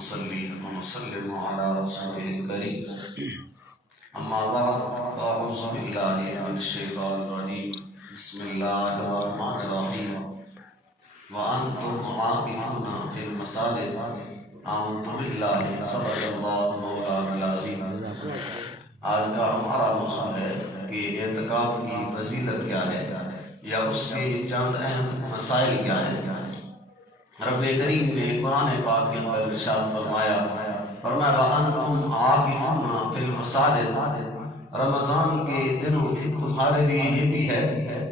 نصلي ونسلم على رسوله الكريم أما بعد فأعوذ بالله من الشيطان الرجيم بسم الله الرحمن الرحيم وأنتم عاكفون في المساجد آمنت بالله صدق الله مولانا العظيم۔ آج کا ہمارا موضوع ہے کہ اعتکاف کی فضیلت کیا ہے یا اس کے چند اہم مسائل کیا ہیں۔ رب کریم نے قرآن پاک کے اندر ارشاد فرمایا وَأَنْتُمْ عَاكِفُونَ فِي الْمَسَاجِدِ، رمضان کے دنوں میں تمہارے لیے یہ بھی ہے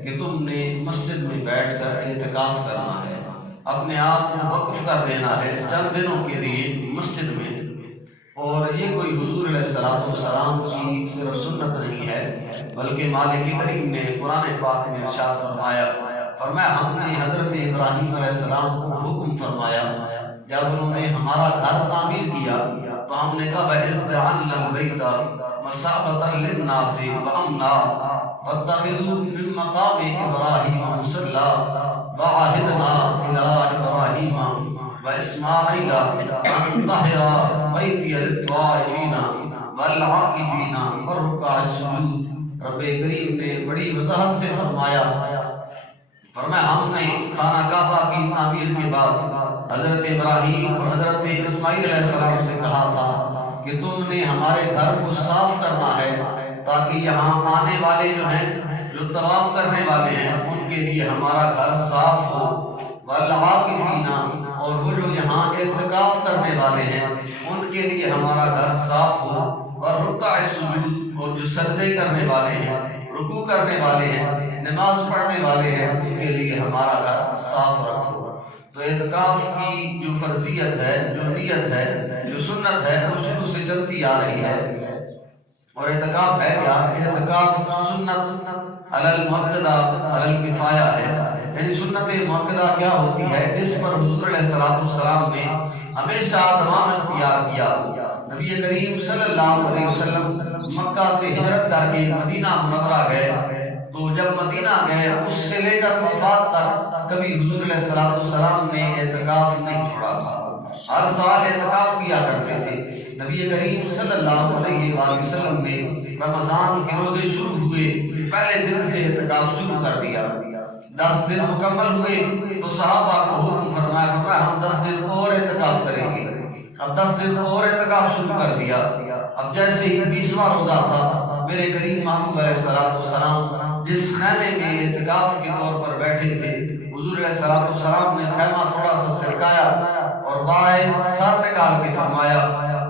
کہ تم نے مسجد میں بیٹھ کر اعتکاف کرنا ہے، اپنے آپ کو وقف کر دینا ہے چند دنوں کے لیے مسجد میں۔ اور یہ کوئی حضور علیہ السلام کی صرف سنت نہیں ہے بلکہ مالک کریم نے قرآن پاک میں ارشاد فرمایا ہم نے حضرت ابراہیم علیہ السلام کو حکم فرمایا جب انہوں نے ہمارا گھر تعمیر کیا تو ہم نے کہا وَإِذْ جَعَلْنَا الْبَيْتَ مَثَابَةً لِلنَّاسِ وَأَمْنًا وَاتَّخِذُوا مِن مَّقَامِ إِبْرَاهِيمَ مُصَلًّى وَعَهِدْنَا إِلَىٰ إِبْرَاهِيمَ وَإِسْمَاعِيلَ أَن طَهِّرَ بَيْتِيَ لِلطَّائِفِينَ وَالْعَاكِفِينَ وَالرُّكَّعِ السُّجُودِ۔ رب کریم نے بڑی وضاحت سے فرمایا ہم نے خانہ کعبہ کی تعمیر کے بعد حضرت ابراہیم اور حضرت اسماعیل علیہ السلام سے کہا تھا کہ تم نے ہمارے گھر کو صاف کرنا ہے تاکہ یہاں آنے والے جو ہیں جو طواف کرنے والے ہیں ان کے لیے ہمارا گھر صاف ہو، والعاکفین اور وہ جو یہاں اعتکاف کرنے والے ہیں ان کے لیے ہمارا گھر صاف ہو، والرکع السجود اور جو سجدے کرنے والے ہیں رکوع کرنے والے ہیں نماز پڑھنے والے ہیں ان کے لیے ہمارا گھر صاف رکھو۔ تو اعتکاف کی جو فرضیت ہے، جو نیت ہے، جو سنت ہے وہ شروع سے چلتی آ رہی ہے۔ اور اعتکاف ہے کیا؟ اعتکاف سنت علی المؤکدہ علی الکفایہ ہے، یعنی سنت مؤکدہ کیا ہوتی ہے اس پر حضور علیہ السلام نے ہمیشہ دوام اختیار کیا۔ نبی کریم صلی اللہ علیہ وسلم مکہ سے ہجرت کر کے مدینہ منورہ گئے تو جب مدینہ گئے اس سے لے کر وفات تک کبھی حضور علیہ السلام نے اعتکاف نہیں چھوڑا تھا، ہر سال اعتکاف کیا کرتے تھے۔ نبی کریم صلی اللہ علیہ وآلہ وسلم نے رمضان کے روزے شروع ہوئے پہلے دن سے اعتکاف شروع کر دیا۔ 10 دن مکمل ہوئے تو صحابہ کو حکم فرمایا ہم 10 دن اور اعتکاف کریں گے۔ اب 10 دن اور اعتکاف شروع کر دیا۔ اب جیسے ہی 20واں روزہ تھا میرے کریم محبوب علیہ السلام جس خیمے میں اعتکاف کے طور پر بیٹھے تھے حضور علیہ السلام نے خیمہ تھوڑا سا سرکایا اور باہر سر نکال کے فرمایا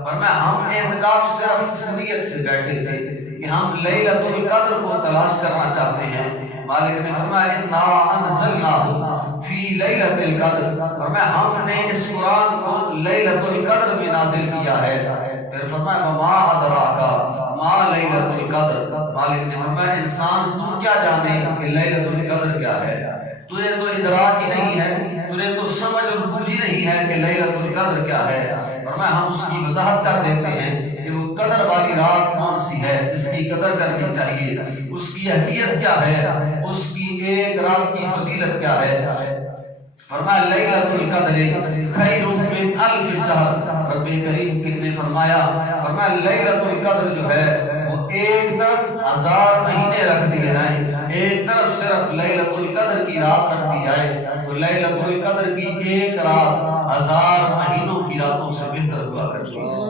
ہم اعتکاف صرف اس نیت سے بیٹھے تھے کہ ہم لیلۃ القدر کو تلاش کرنا چاہتے ہیں۔ مالک نے فرمایا انا انزلناہ فی لیلۃ القدر، ہم نے اس قرآن کو لیلۃ القدر میں نازل کیا ہے۔ پھر فرمایا وما ادراک ما لیلۃ القدر، مالک نے فرمایا انسان تو کیا جانے کہ لیلۃ القدر کیا ہے؟ تجھے تو ادراک ہی نہیں ہے، تجھے تو سمجھ اور بوجھ ہی نہیں ہے کہ لیلۃ القدر کیا ہے۔ فرمایا ہم اس کی وضاحت کر دیتے ہیں کہ وہ قدر والی رات کون سی ہے، اس کی قدر کرنی چاہیے، اس کی اہمیت کیا ہے، اس کی ایک رات کی فضیلت کیا ہے۔ فرمایا لیلۃ القدر خیر من الف شہر، رب کریم نے فرمایا لیلۃ القدر جو ہے وہ ایک طرف 1000 مہینے رکھ دیے جائیں، ایک طرف صرف لیلۃ القدر کی رات رکھ دی جائے تو لیلۃ القدر کی ایک رات 1000 مہینوں کی راتوں سے بہتر ہوا کرتی ہے۔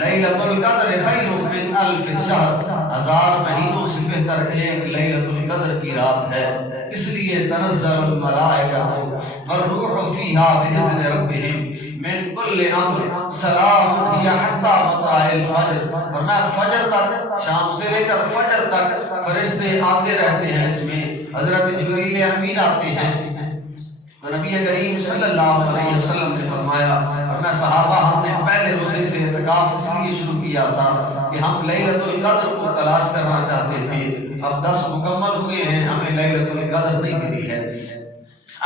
لیلۃ القدر خیر من الف شہر، 1000 مہینوں سے بہتر ایک لیلۃ القدر کی رات ہے۔ اس لیے تنزل الملائکہ والروح فیہا بإذن ربہم من کل امر سلام ہی حتی مطلع الفجر، فرمایا فجر تک، شام سے لے کر فجر تک فرشتے آتے رہتے ہیں، اس میں حضرت جبریل امین آتے ہیں۔ تو نبی کریم صلی اللہ علیہ وسلم نے فرمایا صحابہ ہم نے پہلے روزے سے اعتکاف اس لیے شروع کیا تھا کہ ہم لیلۃ القدر کو تلاش کرنا چاہتے تھے۔ اب 10 مکمل ہوئے ہیں، ہمیں لیلۃ القدر نہیں ملی ہے،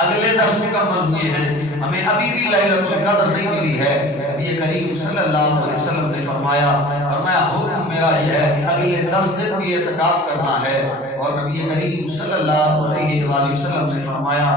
اگلے 10 مکمل ہوئے ہیں، ہمیں ابھی بھی لیلۃ القدر نہیں ملی ہے۔ نبی نبی کریم صلی اللہ علیہ وسلم نے فرمایا حکم میرا یہ ہے کہ اگلے 10 دن بھی اعتکاف کرنا ہے. اور نبی کریم صلی اللہ علیہ وآلہ وسلم نے فرمایا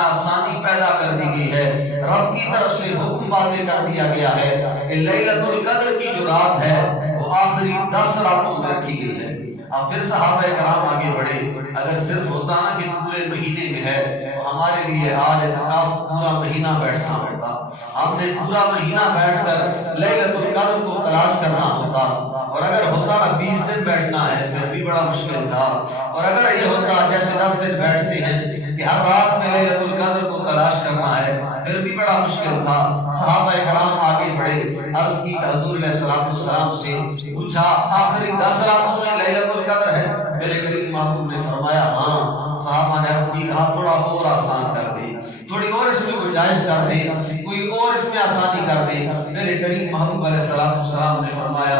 آسانی پیدا کر دی گئی ہے، رب کی طرف سے حکم واضح کر دیا گیا ہے کہ لیلۃ القدر کی جو رات ہے وہ آخری 10 راتوں میں رکھی گئی ہے. اب پھر صحابہ کرام آگے بڑھے. اگر صرف ہوتا نا کہ پورے مہینے میں ہے تو ہمارے لیے آج اعتکاف پورا مہینہ بیٹھنا ہوتا، ہم نے پورا مہینہ بیٹھ کر لیلۃ القدر کو تلاش کرنا ہوتا. اور اگر ہوتا نا 20 دن بیٹھنا ہے پھر بھی بڑا مشکل تھا. اور اگر یہ ہوتا جیسے 10 دن بیٹھتے ہیں کہ ہر رات میں لیلۃ القدر کو تلاش کرنا ہے پھر بھی بڑا مشکل تھا. صحابہ کرام آگے بڑھے، عرض کی حضور علیہ السلام سے پوچھا آخری 10 راتوں میں لیلۃ القدر ہے؟ میرے کریم محبوب نے فرمایا ہاں. صحابہ نے عرض کی کہا تھوڑا اور آسان کر دے، تھوڑی اور اس میں گنجائش کر دے، کوئی اور اس میں آسانی کر دے. میرے کریم محبوب علیہ السلام نے فرمایا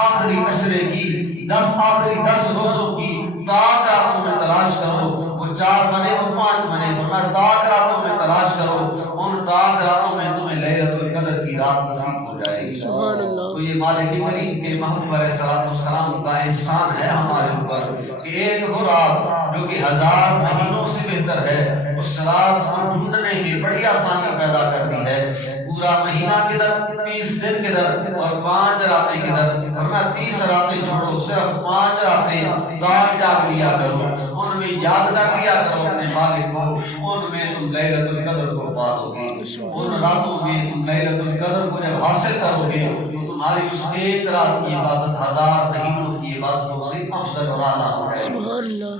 آخری عشرے کی آخری 10 روزوں کی تاک راتوں میں تلاش کرو. وہ 4 بنے وہ 5 بنے، فرمایا تاک راتوں میں تلاش کرو، ان تاک راتوں میں تمہیں لیلۃ القدر کی رات نصیب ہو جائے گی. سبحان اللہ. تو یہ مالک کریم کے محبوب علیہ السلام کا احسان ہے ہمارے اوپر کہ ایک وہ رات جو کہ 1000 مہینوں سے بہتر ہے، اس رات کو ڈھونڈنے میں بڑی آسانی پیدا کر دی ہے. پورا مہینہ کدھر، 30 دن کدھر اور 5 راتیں کدھر. فرمایا 30 راتیں چھوڑو، صرف 5 راتیں داغ جاگ لیا کرو، ان میں یاد کر لیا کرو اپنے مالک کو، ان میں تم لیلۃ القدر کو پا دو گے. ان راتوں میں تم لیلۃ القدر کو جب حاصل کرو گے تو تمہاری اس ایک رات کی عبادت 1000 مہینوں کی عبادتوں سے افضل اور اعلیٰ ہو جائے گی. سبحان اللہ.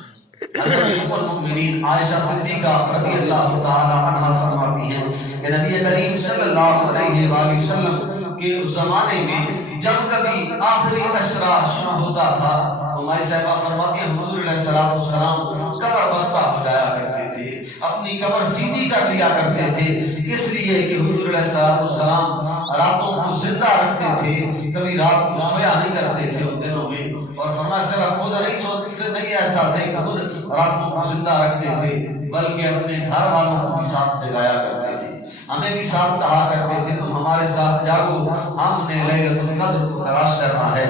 حضرت ام المؤمنین عائشہ صدیقہ رضی اللہ تعالی عنہا فرماتی ہیں کہ نبی کریم صلی اللہ علیہ وآلہ وسلم کے اس زمانے میں جب کبھی آخری عشرہ شروع ہوتا تھا تو مائی صاحبہ فرماتی ہیں حضور علیہ السلام قبر بستہ ہو جایا کرتے تھے، اپنی قبر سیدھی کر لیا کرتے تھے، اس لیے کہ حضور علیہ السلام راتوں کو زندہ رکھتے تھے، کبھی رات کو سویا نہیں کرتے تھے ان دنوں میں. اور فرمایا صرف خود نہیں ایسا تھے کہ خود راتوں کو زندہ رکھتے تھے بلکہ اپنے گھر والوں کو بھی ساتھ جگایا کرتے تھے، ہمیں بھی ساتھ کہا کرتے تھے تم ہمارے ساتھ جاگو، ہم نے لیلۃ القدر کو تلاش کرنا ہے.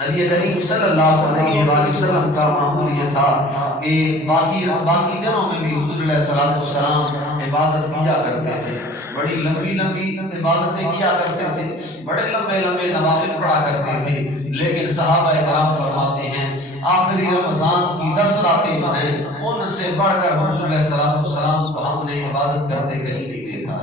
نبی کریم صلی اللہ علیہ وآلہ وسلم کا معمول یہ تھا کہ باقی دنوں میں بھی حضور علیہ السلام عبادت کیا کرتے تھے، بڑی لمبی عبادتیں کیا کرتے تھے، بڑے لمبے نوافل پڑھا کرتے تھے. لیکن صحابہ کرام فرماتے ہیں آخری رمضان کی 10 راتیں جو ہیں ان سے بڑھ کر حضور علیہ السلام کو ہم نے عبادت کرتے کہیں نہیں دیکھا.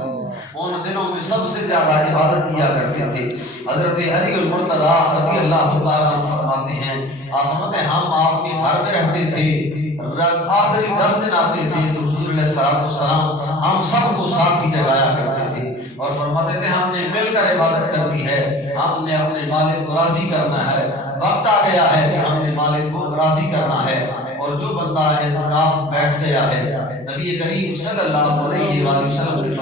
ان دنوں میں سب سے زیادہ عبادت کیا کرتے تھے. حضرت علی المرتضیٰ رضی اللہ تعالیٰ عنہ فرماتے ہیں ہم آپ کے گھر میں رہتے تھے، آخری 10 دن آتے تھے تو حضور علیہ السلام ہم سب کو ساتھ ہی جگایا کرتے تھے اور فرماتے تھے ہم نے مل کر عبادت کرنی ہے، ہم نے اپنے مالک کو راضی کرنا ہے. وقت آ گیا ہے کہ ہم نے مالک کو راضی کرنا ہے. اور جو بندہ اعتکاف بیٹھ گیا ہے، نبی کریم صلی اللہ علیہ وآلہ وسلم نے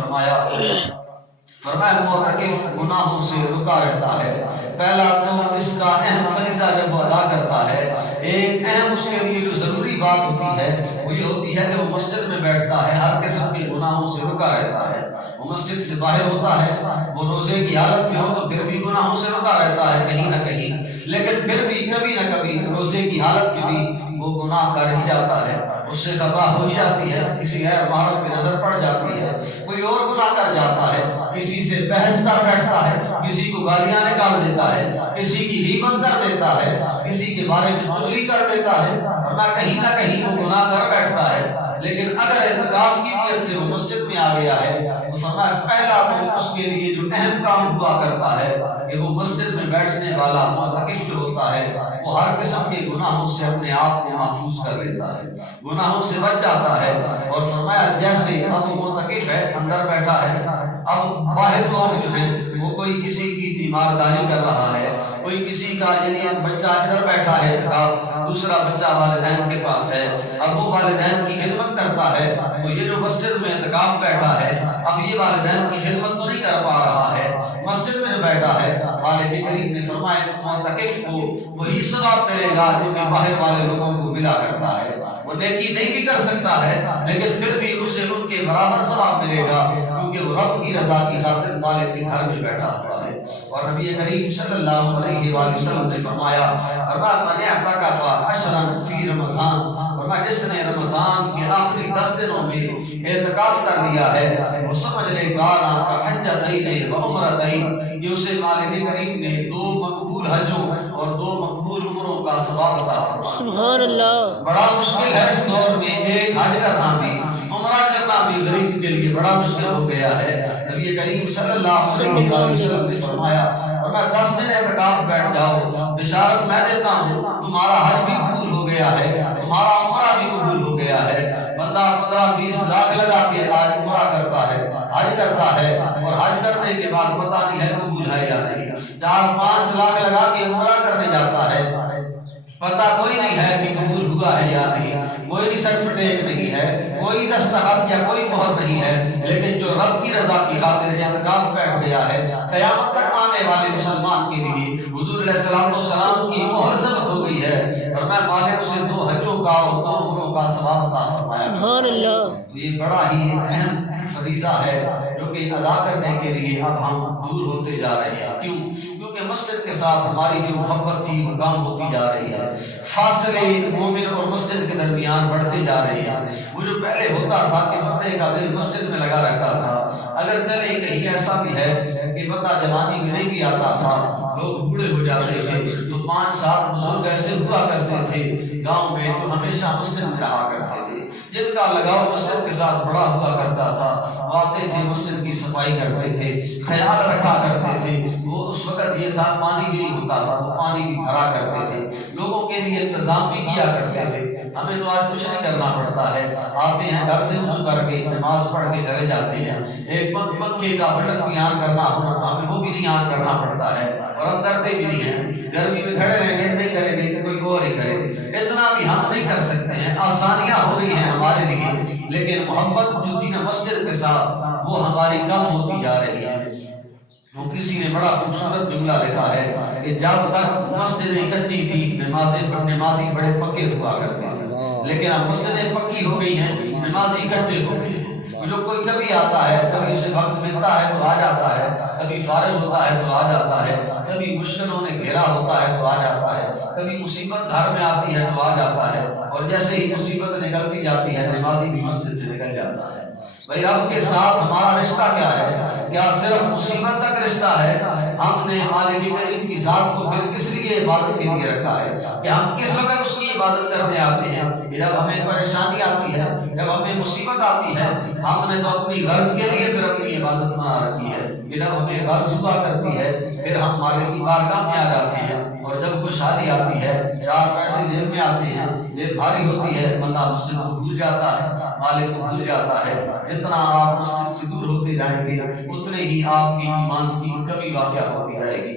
فرمایا معتکف گناہوں سے رکا رہتا ہے. پہلا تو اس کا اہم فریضہ جب وہ ادا کرتا ہے، ایک اہم اس کے لیے جو ضروری بات ہوتی ہے وہ یہ ہوتی ہے کہ وہ مسجد میں بیٹھتا ہے، ہر قسم کے گناہوں سے رکا رہتا ہے. وہ مسجد سے باہر ہوتا ہے، وہ روزے کی حالت میں ہو تو پھر بھی گناہوں سے رکا رہتا ہے کہیں نہ کہیں، لیکن پھر بھی کبھی نہ کبھی روزے کی حالت میں بھی وہ گناہ کر ہی جاتا ہے، اس سے خطا ہو ہی جاتی ہے، کسی غیر محرم پہ نظر پڑ جاتی ہے، کوئی اور گناہ کر جاتا ہے، کسی سے بحث کر بیٹھتا ہے، کسی کو گالیاں نکال دیتا ہے، کسی کی غیبت کر دیتا ہے، کسی کے بارے میں چغلی کر دیتا ہے، ورنہ کہیں نہ کہیں وہ گناہ کر بیٹھتا ہے. لیکن اگر اعتکاف کی نیت سے وہ مسجد میں آ گیا ہے تو فرمایا پہلا تو اس کے لیے جو اہم کام ہوا کرتا ہے کہ وہ مسجد میں بیٹھنے والا معتکف جو ہوتا ہے وہ ہر قسم کے گناہوں سے اپنے آپ کو محفوظ کر لیتا ہے، گناہوں سے بچ جاتا ہے. اور فرمایا جیسے اب معتکف ہے اندر بیٹھا ہے، اب باہر لوگ جو ہیں وہ کوئی کسی کی تیمارداری کر رہا ہے، کوئی کسی کا یعنی بچہ ادھر بیٹھا ہے دوسرا بچہ والدین کے پاس ہے، اب وہ والدین کی خدمت کرتا ہے، تو یہ جو مسجد میں اعتکاف بیٹھا ہے اب یہ والدین کی خدمت تو نہیں کر پا رہا ہے، مسجد میں جو بیٹھا ہے مالک کریم نے فرمایا معتکف کو وہی ثواب ملے گا جو کہ باہر والے لوگوں کو ملا کرتا ہے. وہ نیکی نہیں بھی کر سکتا ہے لیکن پھر بھی اسے ان کے برابر ثواب ملے گا، کیونکہ کیونکہ وہ رب کی رضا کی خاطر مالک کے گھر میں بیٹھا ہوا ہے۔ اور نبی کریم صلی اللہ علیہ وآلہ وسلم نے فرمایا من اعتکف عشرا فی رمضان، فرمایا جس نے رمضان کے آخری 10 دنوں میں اعتکاف کر لیا ہے وہ سمجھ لے کانا کا حجتین و عمرتین، یہ اسے مالک کریم نے 2 مقبول حجوں اور 2 مقبول عمروں کا ثواب عطا فرمایا۔ سبحان اللہ۔ بڑا مشکل ہے اس دور میں ایک حج کرنا بھی، عمرہ کرنا بھی غریب کے لیے بڑا مشکل ہو گیا ہے۔ نبی کریم صلی اللہ علیہ وسلم نے فرمایا 10 دن اعتکاف بیٹھ جاؤ، بشارت میں دیتا ہوں تمہارا حج بھی قبول ہو گیا ہے، تمہارا عمرہ بھی قبول ہو گیا ہے۔ بندہ 15-20 لاکھ لگا کے آج عمرہ کرتا ہے، حج کرتا ہے، اور حج کرنے کے بعد پتہ نہیں ہے قبول ہے یا نہیں۔ 4-5 لاکھ لگا کے عمرہ کرنے جاتا ہے، پتہ کوئی نہیں ہے کہ قبول ہوا ہے یا نہیں، کوئی سرٹیفکیٹ نہیں ہے، کوئی دستخط یا کوئی مہر نہیں ہے۔ لیکن جو رب کی رضا کی خاطر اعتکاف بیٹھ گیا ہے، قیامت تک آنے والے مسلمان کے لیے حضور علیہ السلام کی مہر ثبت ہو گئی ہے، اور میں مالک اسے 2 حجوں کا اور 2 عمروں کا ثواب عطا فرمایا۔ سبحان اللہ۔ تو یہ بڑا ہی اہم فریضہ ہے جو کہ ادا کرنے کے لیے اب ہم دور ہوتے جا رہے ہیں۔ کیوں؟ کیونکہ مسجد کے ساتھ ہماری جو محبت تھی وہ کم ہوتی جا رہی ہے، فاصلے مومن اور مسجد کے درمیان بڑھتے جا رہے ہیں۔ وہ جو پہلے ہوتا تھا کہ بندے کا دل مسجد میں لگا رہتا تھا، اگر چلے کہیں ایسا بھی ہے کہ بندہ جوانی میں نہیں بھی آتا تھا، لوگ بوڑھے ہو جاتے تھے تو 5-7 بزرگ ایسے ہوا کرتے تھے گاؤں میں جو ہمیشہ مسجد میں رہا کرتے تھے، جن کا لگاؤ مسجد کے ساتھ بڑا ہوا کرتا تھا، وہ آتے تھے مسجد کی صفائی کرتے تھے، خیال رکھا کرتے تھے۔ وہ اس وقت یہ تھا پانی بھی نہیں ہوتا تھا، وہ پانی بھی بھرا کرتے تھے، لوگوں کے لیے انتظام بھی کیا کرتے تھے۔ ہمیں تو آج کچھ نہیں کرنا پڑتا ہے، آتے ہیں گھر سے وضو کر کے نماز پڑھ کے چلے جاتے ہیں، ایک پنکھے کا بٹن بھی آن کرنا ہونا تھا ہمیں وہ بھی نہیں آن کرنا پڑتا ہے، اور ہم کرتے بھی نہیں ہیں، گرمی میں کھڑے رہیں گے نہیں کریں گے کوئی اور ہی کرے، اتنا بھی ہم نہیں کر سکتے ہیں۔ آسانیاں ہو رہی ہیں ہمارے لیے، لیکن محبت جو تھی نا مسجد کے ساتھ وہ ہماری کم ہوتی جا رہی ہے۔ وہ کسی نے بڑا خوبصورت جملہ لکھا ہے کہ جب تک مسجدیں کچی تھی نمازی بڑے پکے ہوا کرتے تھے، لیکن اب مسجدیں پکی ہو گئی ہیں، نمازی کچے ہو گئے ہیں۔ جو کوئی کبھی آتا ہے، کبھی اسے وقت ملتا ہے تو آ جاتا ہے، کبھی فارغ ہوتا ہے تو آ جاتا ہے، کبھی مشکلوں نے گھیرا ہوتا ہے تو آ جاتا ہے، کبھی مصیبت گھر میں آتی ہے تو آ جاتا ہے، اور جیسے ہی مصیبت نکلتی جاتی ہے نمازی بھی مسجد سے نکل جاتا ہے۔ بھائی رب کے ساتھ ہمارا رشتہ کیا ہے؟ کیا صرف مصیبت تک رشتہ ہے؟ ہم نے مالک کریم کی ذات کو پھر کس لیے عبادت کے لیے رکھا ہے کہ ہم کس وقت اس کی عبادت کرنے آتے ہیں؟ جب ہمیں پریشانی آتی ہے، جب ہمیں مصیبت آتی ہے، ہم نے تو اپنی غرض کے لیے پھر اپنی عبادت بنا رکھی ہے کہ جب ہمیں غرض ہوا کرتی ہے پھر ہم مالک کی بارگاہ میں آ جاتے ہیں، اور جب خوشحالی آتی ہے، 4 پیسے جیب میں آتے ہیں، جیب بھاری ہوتی ہے، بندہ مسجد کو بھول جاتا ہے، مالک کو بھول جاتا ہے۔ جتنا آپ مسجد سے دور ہوتے جائیں گے اتنے ہی آپ کی ایمان کی کمی واقع ہوتی جائے گی۔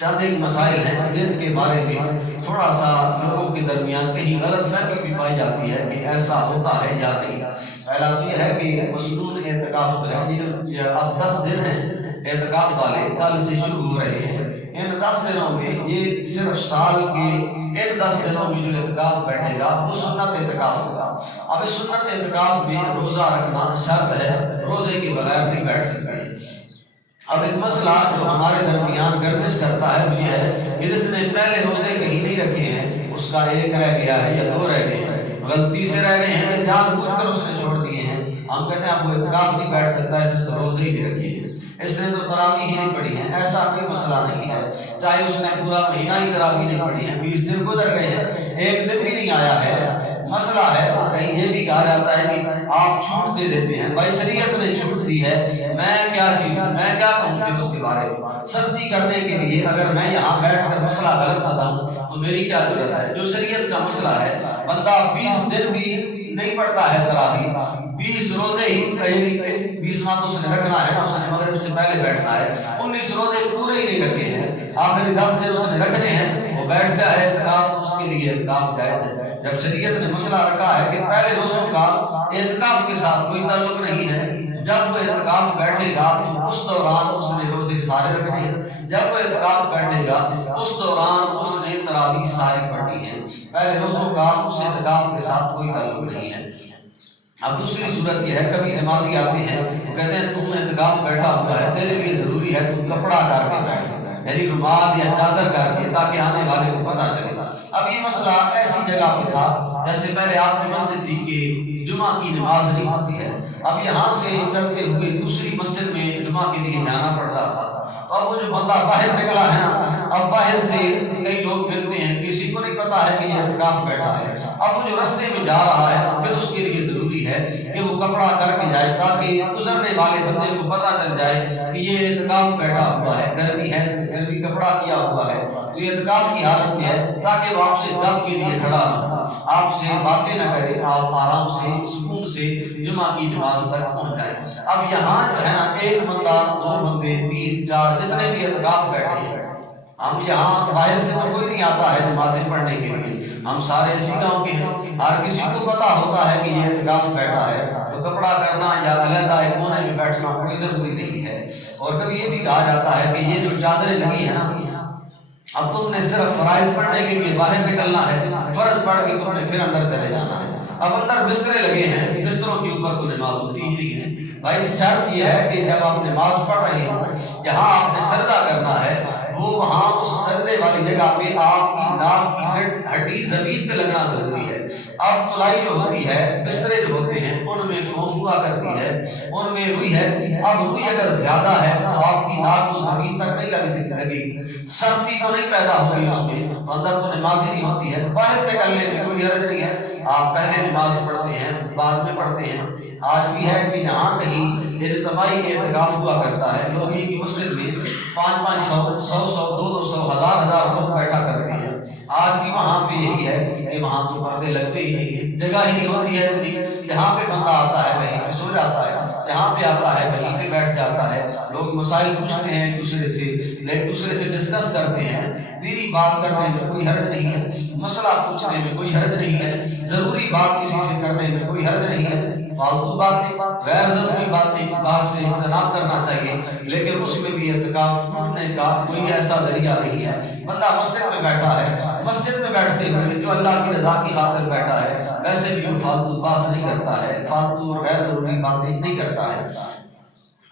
چند ایک مسائل ہیں جن کے بارے میں تھوڑا سا لوگوں کے درمیان کہیں غلط فہمی بھی پائی جاتی ہے کہ ایسا ہوتا ہے یا نہیں۔ پہلا تو یہ ہے کہ مسنون اعتکاف ہے، اب 10 دن ہیں اعتکاف والے، کل سے شروع ہو رہے ہیں۔ ان 10 دنوں میں یہ صرف سال کے ان 10 دنوں میں جو اعتکاف بیٹھے گا وہ سنت اعتکاف ہوگا۔ اب اس سنت اعتکاف میں روزہ رکھنا شرط ہے، روزے کے بغیر نہیں بیٹھ سکتے۔ اب ایک مسئلہ جو ہمارے درمیان گردش کرتا ہے وہ یہ ہے کہ جس نے پہلے روزے کہیں نہیں رکھے ہیں، اس کا 1 رہ گیا ہے یا 2 رہ گئے ہیں، غلطی سے رہ گئے ہیں، جان بوجھ کر اس نے چھوڑ دیے ہیں، ہم کہتے ہیں اب وہ اعتکاف نہیں بیٹھ سکتا، اس نے تو روزے ہی نہیں رکھے ہیں، اس نے تو تراویح ہی نہیں پڑھی ہے۔ ایسا کوئی مسئلہ نہیں ہے، چاہے اس نے پورا مہینہ ہی تراویح نہیں پڑھی ہے، 20 دن گزر گئے ہیں، 1 دن بھی نہیں آیا ہے، مسئلہ ہے۔ اور کہیں یہ بھی کہا جاتا ہے کہ آپ چھوٹ دے دیتے ہیں، بھائی شریعت نے چھوٹ دی ہے، میں کیا چیز میں کیا کہوں کہ اس کے بارے میں سختی کرنے کے لیے اگر میں یہاں بیٹھ کر مسئلہ غلط بتاؤں تو میری کیا ضرورت ہے؟ جو شریعت کا مسئلہ ہے، بندہ 20 دن بھی نہیں پڑتا ہے تراویح، 20 روزے ہی 20 تو اس نے رکھنا ہے نا، اس نے مغرب سے پہلے بیٹھنا ہے، 19 روزے پورے ہی نہیں رکھے ہیں، آخری 10 دن اس نے رکھنے ہیں، وہ بیٹھتا ہے اعتکاف تو اس کے لیے اعتکاف جائز ہے۔ جب شریعت نے مسئلہ رکھا ہے کہ پہلے روزوں کا اعتکاف کے ساتھ کوئی تعلق نہیں ہے، جب وہ اعتکاف بیٹھے گا تو اس دوران اس نے روزے سارے رکھنے ہیں، جب وہ اعتکاف بیٹھے گا اس دوران اس نے تراویح ساری پڑھنی ہے، پہلے روزوں کا اس اعتکاف کے ساتھ کوئی تعلق نہیں ہے۔ اب دوسری صورت یہ ہے، کبھی نمازی آتے ہیں وہ کہتے ہیں تم اعتکاف بیٹھا ہوا ہے، تیرے لیے ضروری ہے تم کپڑا کر کے بیٹھ، یعنی رومال یا چادر کر کے، تاکہ آنے والے کو پتہ چلے۔ اب یہ مسئلہ ایسی جگہ پہ تھا جیسے پہلے آپ کی مسجد تھی کہ جمعہ کی نماز نہیں ہوتی ہے، اب یہاں سے چلتے ہوئے دوسری مسجد میں جمعہ کے لیے جانا پڑتا تھا، تو اب وہ جو بندہ باہر نکلا ہے نا، اب باہر سے کئی لوگ ملتے ہیں، کسی کو نہیں پتا ہے کہ یہ اعتکاف بیٹھا ہے، اب وہ جو رستے میں جا رہا ہے پھر اس کے لیے ضروری ہے کہ وہ کپڑا کر کے جائے، تاکہ گزرنے والے بندے کو پتا چل جائے کہ یہ اعتکاف بیٹھا ہوا ہے، گرمی ہے، گرمی کپڑا کیا ہوا ہے، تو یہ اعتکاف کی حالت میں ہے، تاکہ وہ آپ سے گپ کے لیے کھڑا ہو، آپ سے باتیں نہ کرے، آپ آرام سے سکون سے جمعہ کی نماز تک پہنچ جائیں۔ اب یہاں جو ہے نا ایک بندہ، دو بندے، تین، چار، جتنے بھی اعتکاف بیٹھے ہیں، ہم یہاں باہر سے تو کوئی نہیں آتا ہے نمازیں پڑھنے کے لیے، ہم سارے اسی گاؤں کے ہیں، ہر کسی کو پتا ہوتا ہے کہ یہ اعتکاف بیٹھا ہے، تو کپڑا کرنا یا علیحدہ ایک کونے میں بیٹھنا کوئی ضروری نہیں ہے۔ اور کبھی یہ بھی کہا جاتا ہے کہ یہ جو چادریں لگی ہیں نا، اب تم نے صرف فرائض پڑھنے کے لیے باہر نکلنا ہے، فرض پڑھ کے تم نے پھر اندر چلے جانا ہے۔ اب اندر بسترے لگے ہیں، بستروں کے اوپر تو نماز ہوتی ہی نہیں ہے۔ بھائی شرط یہ ہے کہ جب آپ نماز پڑھ رہے ہیں، جہاں آپ نے سجدہ کرنا ہے، وہ وہاں اس سجدے والی جگہ پہ آپ کی ناک کی ہڈی زمین پہ لگنا ضروری ہے۔ اب تلائی جو ہوتی ہے، بسترے جو ہوتے ہیں، ان میں فوم ہوا کرتی ہے، ان میں روئی ہے، اب روئی اگر زیادہ ہے تو آپ کی ناک تو زمین تک نہیں لگے گی، سختی تو نہیں پیدا ہوگی اس میں، اندر تو نماز ہی نہیں ہوتی ہے۔ باہر نکلنے میں کوئی حرج نہیں ہے، آپ پہلے نماز پڑھتے ہیں، بعد میں پڑھتے ہیں۔ آج بھی ہے کہ جہاں کہیں اجتماعی اعتکاف ہوا کرتا ہے، لوگ ایک ہی مسجد میں 500 100 200 1000 لوگ بیٹھا کرتے ہیں، آج بھی وہاں پہ یہی ہے کہ وہاں تو پردے لگتے ہی نہیں ہیں، جگہ ہی نہیں ہوتی ہے اتنی، جہاں پہ بندہ آتا ہے وہیں پہ سو جاتا ہے، جہاں پہ آتا ہے وہیں پہ بیٹھ جاتا ہے۔ لوگ مسائل پوچھتے ہیں ایک دوسرے سے ڈسکس کرتے ہیں، دینی بات کرنے میں کوئی حرج نہیں ہے، مسئلہ پوچھنے میں کوئی حرج نہیں ہے، ضروری بات کسی سے کرنے میں کوئی حرج نہیں ہے، فالتو باتیں، غیر ضروری باتیں بات سے اجتناب کرنا چاہیے، لیکن اس میں بھی اعتکاف ٹوٹنے کا کوئی ایسا ذریعہ نہیں ہے۔ بندہ مسجد میں بیٹھا ہے، مسجد میں بیٹھتے ہوئے جو اللہ کی رضا کی خاطر بیٹھا ہے، ویسے بھی وہ فالتو بات نہیں کرتا ہے، فالتو اور غیر ضروری باتیں نہیں کرتا ہے۔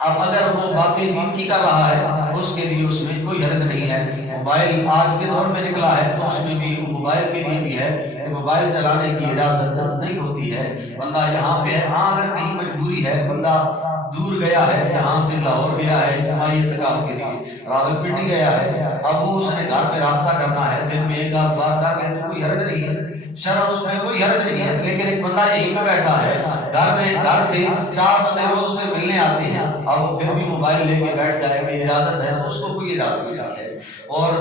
اب اگر وہ باتیں دین کی کر رہا ہے، اس کے لیے اس میں کوئی حرج نہیں ہے۔ موبائل آج کے دور میں نکلا ہے، تو اس میں بھی موبائل کے لیے بھی ہے کہ موبائل چلانے کی اجازت نہیں ہوتی ہے، بندہ یہاں پہ ہے۔ ہاں اگر کہیں مجبوری ہے، بندہ دور گیا ہے، یہاں سے لاہور گیا ہے اجتماعی اعتکاف کے لیے، راولپنڈی گیا ہے، اب وہ اس نے گھر پہ رابطہ کرنا ہے، دن میں ایک آدھ بار کر کے تو کوئی حرج نہیں ہے، شرع اس میں کوئی حرج نہیں ہے۔ لیکن ایک بندہ یہیں پہ بیٹھا ہے، گھر سے 4 بندے روز سے ملنے آتے ہیں، اب وہ پھر بھی موبائل لے کے بیٹھ جائے کہ اجازت ہے، اس کو کوئی اجازت نہیں ہے۔ اور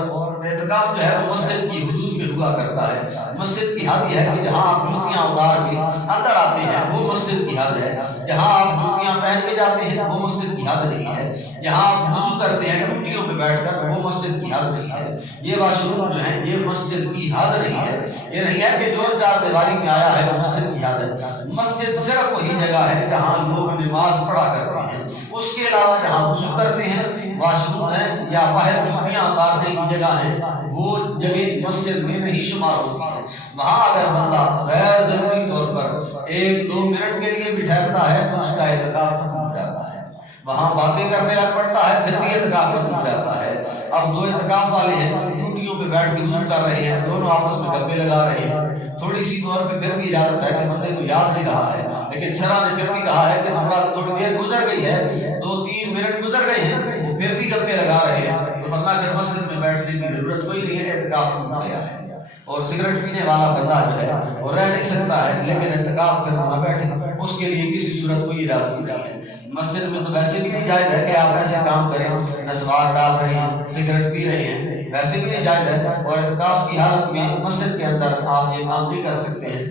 اعتکاف جو ہے وہ مسجد کی حدود میں ہوا کرتا ہے، مسجد کی حد یہ ہے کہ جہاں آپ جوتیاں اتار کے اندر آتے ہیں وہ مسجد کی حد ہے، جہاں آپ جوتیاں پہن کے جاتے ہیں وہ مسجد کی حد نہیں ہے، جہاں آپ وضو کرتے ہیں ٹوٹیوں پہ بیٹھ کر وہ مسجد کی حد نہیں ہے، یہ واش روم جو ہیں یہ مسجد کی حد نہیں ہے۔ یہ نہیں ہے کہ جو 4 دیواری میں آیا ہے وہ مسجد کی حد ہے، مسجد صرف وہی جگہ ہے جہاں لوگ نماز پڑھا کرتے ہیں، اس کے علاوہ جہاں وضو کرتے ہیں، واش روم ہے یا باہر جوتیاں اتارنے کی جگہ ہے، وہ جگہ مسجد میں نہیں شمار ہوتی ہے۔ وہاں اگر بندہ غیر ضروری طور پر 1-2 منٹ کے لیے بھی ٹھہرتا ہے تو اس کا اعتکاف ختم ہو جاتا ہے، وہاں باتیں کرنے لگ پڑتا ہے، پھر بھی اعتکاف ختم ہو جاتا ہے۔ اب 2 اعتکاف والے ہیں، ٹوٹیوں پہ بیٹھ کے وضو کر رہے ہیں، دونوں آپس میں گپے لگا رہے ہیں، تھوڑی سی طور پہ پھر بھی اجازت ہے کہ بندے کو یاد نہیں رہا ہے، لیکن شرع نے پھر بھی کہا ہے کہ تھوڑی دیر گزر گئی ہے، 2-3 منٹ گزر گئے ہیں، وہ پھر بھی گپے لگا رہے ہیں، تو فرمایا کہ مسجد میں بیٹھنے کی ضرورت کوئی نہیں ہے، اعتکاف ٹوٹ گیا ہے۔ اور سگریٹ پینے والا بندہ جو ہے وہ رہ نہیں سکتا ہے، لیکن اعتکاف پہ نہ بیٹھے، اس کے لیے کسی صورت کوئی اجازت نہیں ہے۔ مسجد میں تو ویسے بھی نہیں جائز ہے کہ آپ ایسے کام کریں، نسوار ڈال رہے ہیں، سگریٹ پی رہے ہیں، ویسے بھی نہیں جائز ہے، اور اعتکاف کی حالت میں مسجد کے اندر آپ یہ کام نہیں کر سکتے ہیں۔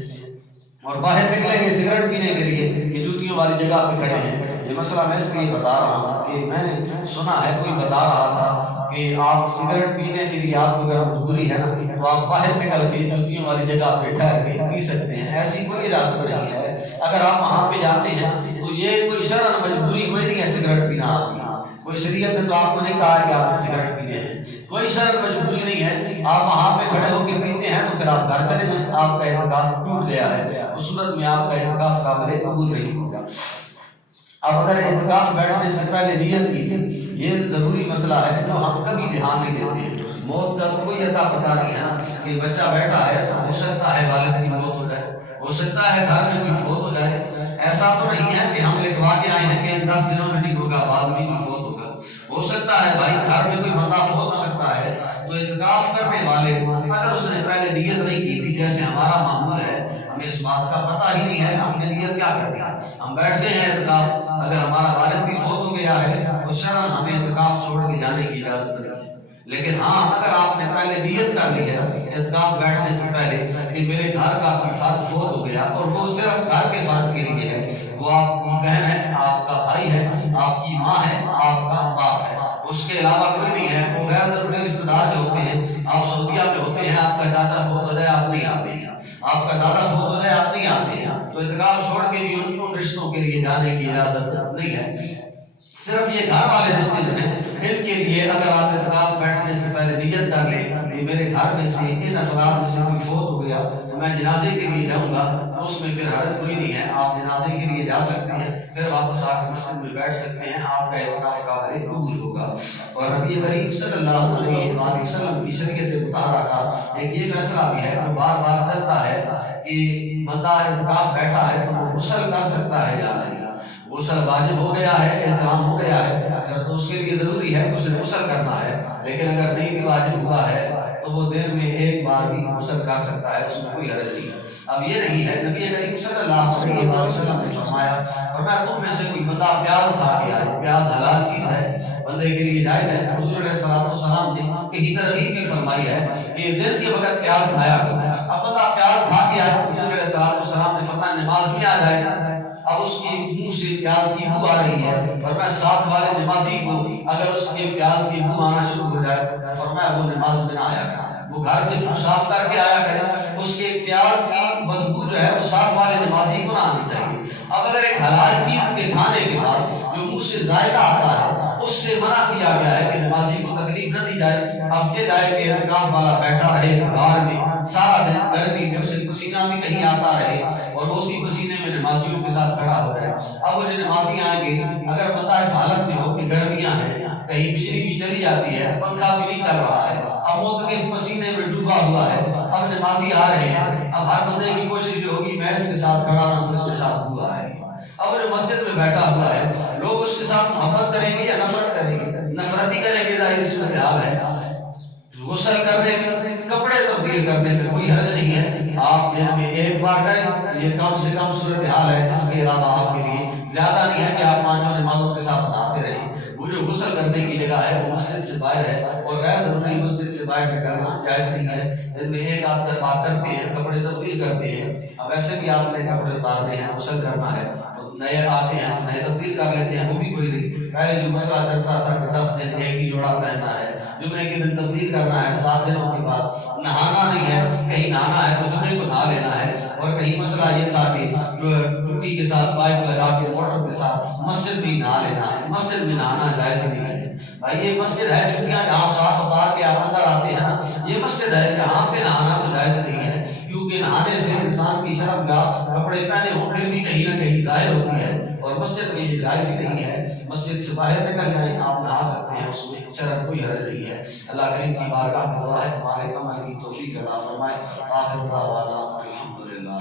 اور باہر نکلیں گے سگریٹ پینے کے لیے کہ جوتیوں والی جگہ پہ کھڑے ہیں، یہ مسئلہ میں اس لیے بتا رہا ہوں کہ میں نے سنا ہے کوئی بتا رہا تھا کہ آپ سگریٹ پینے کے لیے آپ کو اگر مجبوری ہے نا تو آپ باہر نکل کے جوتیوں والی جگہ پہ ٹھہر کے پی سکتے ہیں، ایسی کوئی اجازت نہیں ہے۔ اگر آپ وہاں پہ جاتے ہیں تو یہ کوئی شرعاً مجبوری کوئی نہیں ہے سگریٹ پینا آپ کی، کوئی شریعت نے تو آپ کو نہیں کہا ہے کہ آپ نے سگریٹ پینے ہیں، کوئی شرط مجبوری نہیں ہے، آپ وہاں پہ کھڑے ہو کے پیتے ہیں تو پھر آپ گھر چلے جائیں، آپ کا اعتکاف ٹوٹ گیا ہے، اس صورت میں آپ کا اعتکاف قابل قبول نہیں ہوگا۔ اب اگر اعتکاف بیٹھنے سے پہلے نیت کی تھی، یہ ضروری مسئلہ ہے جو ہم کبھی دھیان نہیں دیتے ہیں۔ موت کا تو کوئی اتا پتہ نہیں ہے نا، کہ بچہ بیٹھا ہے تو ہو سکتا ہے والد کی موت ہو جائے، ہو سکتا ہے گھر میں کوئی فوت ہو جائے، ایسا تو نہیں ہے کہ ہم لکھوا کے آئے ہیں کہ 10 دنوں میں ٹھیک ہوگا، بعد میں کوئی فوت ہوگا، ہو سکتا ہے بھائی گھر میں کوئی بندہ فوت ہو سکتا ہے، تو اعتکاف کرنے والے اگر اس نے پہلے نیت نہیں کی تھی جیسے ہمارا معمول ہے، ہمیں اس بات کا پتہ ہی نہیں ہے، ہم نے نیت کیا کرتے ہیں، ہم بیٹھتے ہیں اعتکاف، اگر ہمارا والد بھی فوت ہو گیا ہے تو شرعاً ہمیں اعتکاف چھوڑ کے جانے کی اجازت نہیں ہے۔ لیکن ہاں اگر آپ نے پہلے نیت کر لی ہے اعتکاف بیٹھنے سے پہلے کہ میرے گھر کا کوئی فرد فوت ہو گیا، اور وہ صرف گھر کے فرد کے لیے ہے، وہ آپ کی بہن ہے، آپ کا بھائی ہے، آپ کی ماں ہے، آپ کا باپ ہے، اس کے علاوہ کوئی نہیں ہے، وہ غیر ضروری رشتہ دار جو ہوتے ہیں، آپ سعودیہ میں ہوتے ہیں، آپ کا چاچا فوت ہو جائے آپ نہیں آتے ہیں، آپ کا دادا فوت ہو جائے آپ نہیں آتے ہیں، تو اعتکاف چھوڑ کے بھی ان رشتوں کے لیے جانے کی اجازت نہیں ہے۔ صرف یہ گھر والے رشتے جو ہیں ان کے لیے اگر آپ اعتکاف بیٹھنے سے پہلے نیت کر لیں کہ میرے گھر میں سے ان افراد میں سے کوئی فوت ہو گیا تو میں جنازے کے لیے جاؤں گا، تو اس میں پھر حرج کوئی نہیں ہے، آپ جنازے کے لیے جا سکتے ہیں، پھر واپس آ کے مسجد میں بیٹھ سکتے ہیں، آپ کا اعتکاف قابل قبول ہوگا۔ اور نبی کریم صلی اللہ علیہ وآلہ وسلم کی شریعت مطہرہ کا ایک یہ فیصلہ بھی ہے جو بار بار چلتا ہے کہ بندہ اعتکاف بیٹھا ہے تو وہ غسل کر سکتا ہے یا نہیں، غسل واجب ہو گیا ہے، احترام ہو گیا ہے تو اس کے لیے ضروری ہے اسے غسل کرنا ہے، لیکن اگر نہیں بھی واجب ہوا ہے تو وہ دن میں ایک بار بھی غسل کر سکتا ہے، اس میں کوئی حرج نہیں ہے۔ اب یہ نہیں ہے، نبی کریم صلی اللہ علیہ وسلم نے فرمایا فرمایا تم میں سے کوئی بندہ پیاز کھا کے آئے، پیاز حلال چیز ہے، بندے کے لیے جائز ہے، حضور علیہ السلام نے کہیں ترغیب بھی فرمائی ہے کہ دن کے وقت پیاز کھایا کرو۔ اب بندہ پیاز کھا کے آئے، حضور علیہ السلام نے فرمایا نماز میں آ جائے، اب اس کے منہ سے پیاز کی بو آ رہی ہے، فرمایا ساتھ والے نمازی کو اگر اس کے پیاز کی بو آنا شروع ہو جائے فرمایا وہ نماز میں نہ آیا کرے، وہ گھر سے منہ صاف کر کے آیا کرے، اس کے پیاز کی بدبو جو ہے وہ ساتھ والے نمازی کو نہ آنی چاہیے۔ اب اگر ایک حلال چیز کے کھانے کے بعد جو منہ سے ذائقہ آتا ہے اس سے منع کیا گیا ہے کہ نمازی کو تکلیف نہ دی جائے، اب یہ جائے کہ اعتکاف والا بیٹھا رہے غار میں سارا دن گرمی میں، اسے پسینہ بھی کہیں آتا رہے اور اسی پسینے میں نمازیوں کے ساتھ کھڑا ہو جائے۔ اب وہ جو نمازی آئیں گے اگر بندہ اس حالت میں ہو کہ گرمیاں ہیں، کہیں بجلی بھی چلی جاتی ہے، پنکھا بھی نہیں چل رہا ہے، اب معتکف پسینے میں ڈوبا ہوا ہے، اب نمازی آ رہے ہیں، اب ہر بندے کی کوشش یہ ہوگی میں اس کے ساتھ کھڑا رہوں، اس کے ساتھ دعا ہے۔ اب وہ جو مسجد میں بیٹھا ہوا ہے لوگ اس کے ساتھ محبت کریں گے یا نفرت کریں گے؟ نفرت ہی کریں گے، ظاہر صورتحال ہے۔ غسل کرنے میں، کپڑے تبدیل کرنے میں کوئی حرج نہیں ہے، آپ دن میں ایک بار کریں، یہ کم سے کم صورتحال ہے، اس کے علاوہ آپ کے لیے زیادہ نہیں ہے کہ آپ پانچوں نمازوں کے ساتھ نہاتے رہیں۔ وہ جو غسل کرنے کی جگہ ہے وہ مسجد سے باہر ہے، اور غیر ضروری مسجد سے باہر نکلنا جائز نہیں ہے۔ دن میں ایک آپ جب آپ کرتے ہیں، کپڑے تبدیل کرتے ہیں، اب ایسے بھی آپ نے کپڑے اتارنے ہیں، غسل کرنا ہے، نئے آتے ہیں نئے تبدیل کر لیتے ہیں، وہ بھی کوئی نہیں۔ پہلے جو مسئلہ چلتا تھا کہ 10 دن ایک ہی جوڑا پہننا ہے، جمعے کے دن تبدیل کرنا ہے، 7 دنوں کے بعد نہانا نہیں ہے، کہیں نہانا ہے تو جمعے کو نہا لینا ہے، اور کہیں مسئلہ یہ تھا کہ ٹوٹی کے ساتھ پائپ لگا کے موٹر کے ساتھ مسجد بھی نہا لینا ہے، مسجد میں نہانا جائز نہیں ہے۔ بھائی یہ مسجد ہے، جوتیاں جہاں صاف اتار کے آپ اندر آتے ہیں نا، یہ مسجد ہے، جہاں پہ نہانا تو جائز نہیں ہے، کیونکہ نہانے سے انسان کی شرمگاہ کپڑے پہنے ہوں پھر بھی کہیں نہ کہیں ظاہر ہوتی ہے، اور مسجد میں یہ جائز نہیں ہے۔ مسجد سے باہر نکل جائیں، آپ نہا سکتے ہیں، اس میں شرم کوئی حرج نہیں ہے۔ اللہ کریم کی بارگاہ میں دعا ہے ہمارے عمل کی توفیق عطا فرمائے۔ آخر دعوانا الحمدللہ۔